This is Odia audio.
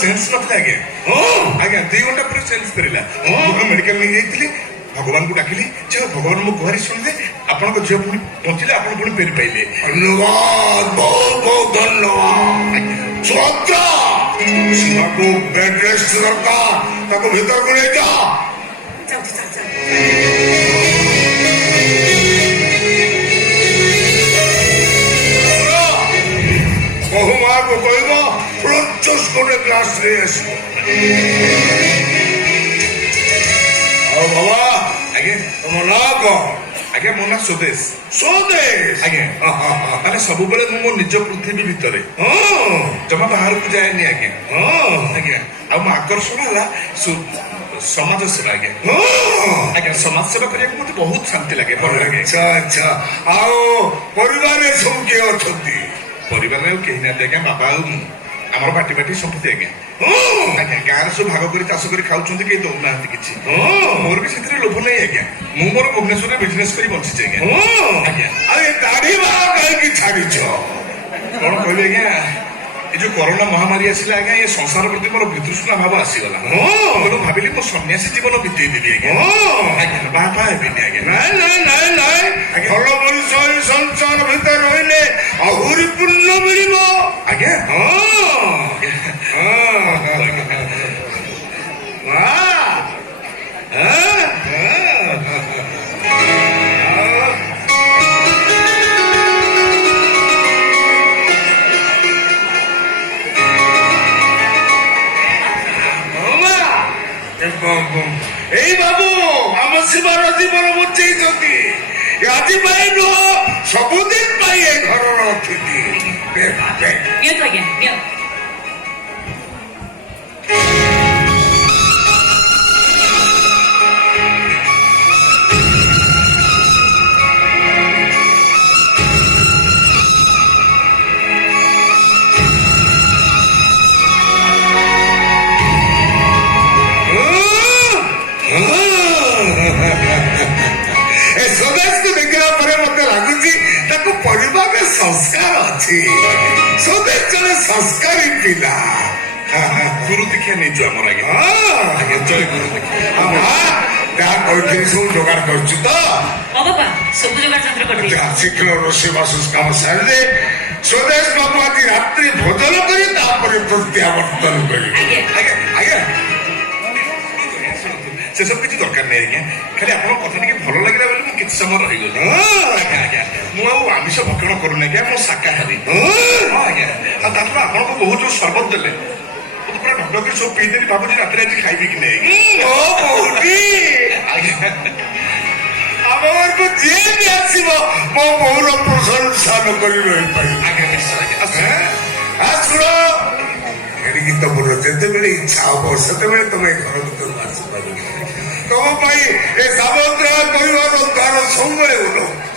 सेन्स नଥିଲା ଆଜ୍ଞା। ଆଜ୍ଞା 2 ଘଣ୍ଟା ପରେ ସେନ୍ସ ଫେରିଲା। ମେଡିକାଲ ନେଇ ଯାଇଥିଲି, ଭଗବାନଙ୍କୁ ଡାକିଲି ଯେ ଭଗବାନ ମୋ ଗୁହାରି ଶୁଣିଲେ, ଆପଣଙ୍କ ଝିଅ ପୁଣି ବଞ୍ଚିଲେ, ଆପଣ ପୁଣି ଫେରି ପାଇଲେ। ଧନ୍ୟବାଦ, ବହୁତ ବହୁତ ଧନ୍ୟବାଦ। ସୁଭଦ୍ରା, ତାକୁ ବେଡ୍ ରେଷ୍ଟ ଦରକାର, ତାକୁ ଭିତରକୁ ନେଇଯା। ବହୁ ମାକୁ କହିବ ପ୍ରଚୁଷ ଗୋଟେ ଗ୍ଲାସ ନେଇ ଆସିବ। ଆଉ ବାବା, ଆଜ୍ଞା ତମ ନାଁ କଣ? ଆଜ୍ଞା ମୋ ନାଁ ସୁଦେଶ। ସୁଦେଶ? ଆଜ୍ଞା ମାନେ ସବୁବେଳେ ମୁଁ ମୋ ନିଜ ପୃଥିବୀ ଭିତରେ, ଜମା ବାହାରକୁ ଯାଏନି ଆଜ୍ଞା। ଆଜ୍ଞା ଆଉ ମୋ ଆକର୍ଷଣ ହେଲା ସମାଜ ସେବା ଆଜ୍ଞା। ଆଜ୍ଞା ସମାଜ ସେବା କରିବାକୁ ମତେ ବହୁତ ଶାନ୍ତି ଲାଗେ, ଭଲ ଲାଗେ। ଆଚ୍ଛା ଆଚ୍ଛା। ଆଉ ପରିବାରରେ ସବୁ କିଏ ଅଛନ୍ତି? ପରିବାରରେ ଆଉ କେହି ନାହାନ୍ତି ଆଜ୍ଞା, ବାବା ଆଉ ମୁଁ। ଆମର ବାଟି ବାଟି ସମ୍ପତ୍ତି ଆଜ୍ଞା। ଆଜ୍ଞା ଗାଁରେ ସବୁ ଭାଗ କରି ଚାଷ କରି ଖାଉଛନ୍ତି, କେହି ଦଉନାହାନ୍ତି କିଛି। ମୋର ବି ସେଥିରେ ଲୋଭ ନାହିଁ ଆଜ୍ଞା। ମୁଁ ମୋର ଭୁବନେଶ୍ୱରରେ ବିଜନେସ କରି ବଞ୍ଚିଛି ଆଜ୍ଞା। ଆଜ୍ଞା ଆରେ ଦାଢି ବାଳ କାହିଁକି ଛାଡିଛ? କଣ କହିବି ଆଜ୍ଞା, ଏ ଯୋଉ କରୋନା ମହାମାରୀ ଆସିଲା ଆଜ୍ଞା, ଏ ସଂସାର ପ୍ରତି ମୋର ବିତୃଷ୍ଣା ଭାବ ଆସିଗଲା। ମୁଁ ଭାବିଲି ମୁଁ ସନ୍ନ୍ୟାସୀ ଜୀବନ ବିତେଇଦେବି ଆଜ୍ଞା। ଆଜ୍ଞା ବାହା ହେବିନି ଆଜ୍ଞା। ନାଇଁ ନାଇଁ ନାଇଁ ନାଇଁ, ଭଲ ମଣିଷ ଏଇ ସଂସାର ଭିତରେ ରହିଲେ ଆହୁରି ପୁଣ୍ୟ ମିଳିବ। ଆଜ୍ଞା ଏଇ ବାବୁ ଆମ ଶିବର ଜୀବନ ବଞ୍ଚେଇଛନ୍ତି। ଆଜି ପାଇଁ ନୁହଁ, ସବୁଦିନ ପାଇଁ ଏ ଘରର ଅତିଥି। ନିଅନ୍ତୁ ଆଜ୍ଞା, ନିଅନ୍ତୁ। ଏ ସୁଦେଶକୁ ଦେଖିଲା ପରେ ମତେ ଲାଗୁଛି ତାକୁ ପରିବାରରେ ସଂସ୍କାର ଅଛି। ସୁଦେଶ ଜଣେ ସଂସ୍କାରୀ ପିଲା। ଗୁରୁ ଦୀକ୍ଷା ନେଇଛୁ ଆମର ଆଜ୍ଞା। ଆଜ୍ଞା ଜୟ ଗୁରୁ ଦୀକ୍ଷା। ଯାହା କହିଥିଲି ସବୁ ଯୋଗାଡ଼ କରୁଛୁ ତ? ହଁ ବାପା, ସବୁ ଯୋଗାଡ଼ ଯନ୍ତ୍ର କରିଦେଇଛି। ଶୀଘ୍ର ରୋଷେଇ ବାସ କାମ ସାରିଦେ। ସୁଦେଶ ବାବୁ ଆଜି ରାତ୍ରି ଭୋଜନ କରି ତାପରେ ପ୍ରତ୍ୟାବର୍ତ୍ତନ କରିବେ। ଆଜ୍ଞା ଆଜ୍ଞା ଆଜ୍ଞା ସେସବୁ କିଛି ଦରକାର ନାହିଁ ଆଜ୍ଞା, ଖାଲି ଆପଣଙ୍କ କଥା ଟିକେ ଭଲ ଲାଗିଲା ବୋଲି ମୁଁ କିଛି ସମୟ ରହିଗଲି। ଆଜ୍ଞା ଆଜ୍ଞା ମୁଁ ଆଉ ଆମିଷ ଭକ୍ଷଣ କରୁନି ଆଜ୍ଞା, ମୁଁ ଶାକାହାରୀ। ଆଜ୍ଞା ଆଉ ତାପରେ ଆପଣଙ୍କୁ ବହୁତ ଯୋଉ ସରବତ ଦେଲେ, ମୁଁ ପୁରା ଢକଢକ ସବୁ ପିଇଦେଲି, ଭାବୁଛି ରାତିରେ ଆଜି ଖାଇବି କି ନାହିଁ। ଆଜ୍ଞା ଆମ ଘରକୁ ଯିଏ ବି ଆସିବ ମୋ ବୋଉର ପ୍ରଶଂସା ନ କରି ରହିପାରିବ। ଆଜ୍ଞା ନିଶ୍ଚୟ ଆଜ୍ଞା। ଶୁଣ, ଏଣିକି ତମର ଯେତେବେଳେ ଇଚ୍ଛା ହବ ସେତେବେଳେ ତମେ ଘର ଭିତରକୁ ଆସିପାରିବ। ତମ ପାଇଁ ଏ ସାମୁଦ୍ରିକ ପରିବାର ଦ୍ୱାର ସବୁବେଳେ ଉନ୍ମୁକ୍ତ।